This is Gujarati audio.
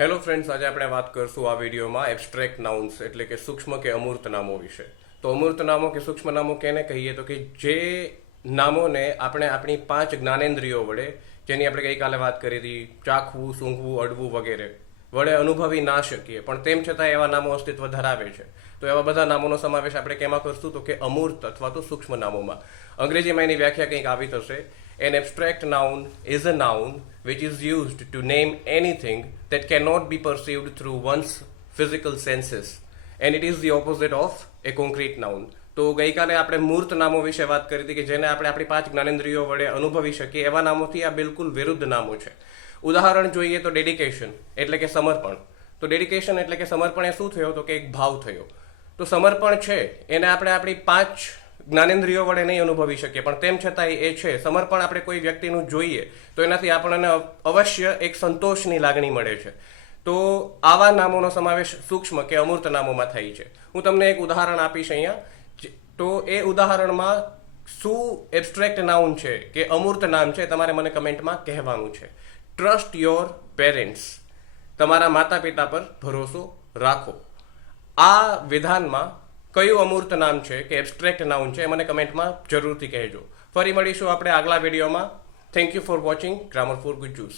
હેલો ફ્રેન્ડ્સ, આજે આપણે વાત કરશું આ વિડીયોમાં એબ્સ્ટ્રેક્ટ નાઉન્સ એટલે કે સૂક્ષ્મ કે અમૂર્ત નામો વિશે. તો અમૂર્ત નામો કે સૂક્ષ્મ નામો કેને કહીએ તો કે જે નામોને આપણે આપણી 5 જ્ઞાનેન્દ્રિયો વડે, જેની આપણે ગઈકાલે વાત કરી હતી, ચાખવું, સૂંઘવું, અડવું વગેરે વડે અનુભવી ના શકીએ, પણ તેમ છતાં એવા નામો અસ્તિત્વ ધરાવે છે. તો એવા બધા નામોનો સમાવેશ આપણે કેમાં કરશું તો કે અમૂર્ત અથવા તો સૂક્ષ્મ નામોમાં. અંગ્રેજીમાં એની વ્યાખ્યા કંઈક આવી થશે: An abstract noun is a noun which is used to name anything that cannot be perceived through one's physical senses, and it is the opposite of a concrete noun. તો ગઈકાલે આપણે મૂર્ત નામો વિશે વાત કરી હતી કે જેને આપણે આપણી 5 જ્ઞાનેન્દ્રિયો વડે અનુભવી શકીએ એવા નામોથી આ બિલકુલ વિરુદ્ધ નામો છે. ઉદાહરણ જોઈએ તો ડેડિકેશન એટલે કે સમર્પણ. તો ડેડિકેશન એટલે કે સમર્પણ એ શું થયો તો કે એક ભાવ થયો. તો સમર્પણ છે એને આપણે આપણી 5 જ્ઞાનેન્દ્રિયો વડે નહીં અનુભવી શકીએ, પણ તેમ છતાં એ છે. સમર્પણ આપણે કોઈ વ્યક્તિનું જોઈએ તો એનાથી આપણને અવશ્ય એક સંતોષની લાગણી મળે છે. તો આવા નામોનો સમાવેશ સૂક્ષ્મ કે અમૂર્ત નામોમાં થાય છે. હું તમને એક ઉદાહરણ આપીશ અહીંયા. તો એ ઉદાહરણમાં શું એબ્સ્ટ્રેક્ટ નાઉન છે કે અમૂર્ત નામ છે તમારે મને કમેન્ટમાં કહેવાનું છે. ટ્રસ્ટ યોર પેરેન્ટ્સ, તમારા માતા પિતા પર ભરોસો રાખો. આ વિધાનમાં કયું અમૂર્ત નામ છે કે એબ્સ્ટ્રેક્ટ નાઉન છે એ મને કમેન્ટમાં જરૂરથી કહેજો. ફરી મળીશું આપણે આગલા વિડીયોમાં. Thank you for watching grammar for ગુજ્જુસ.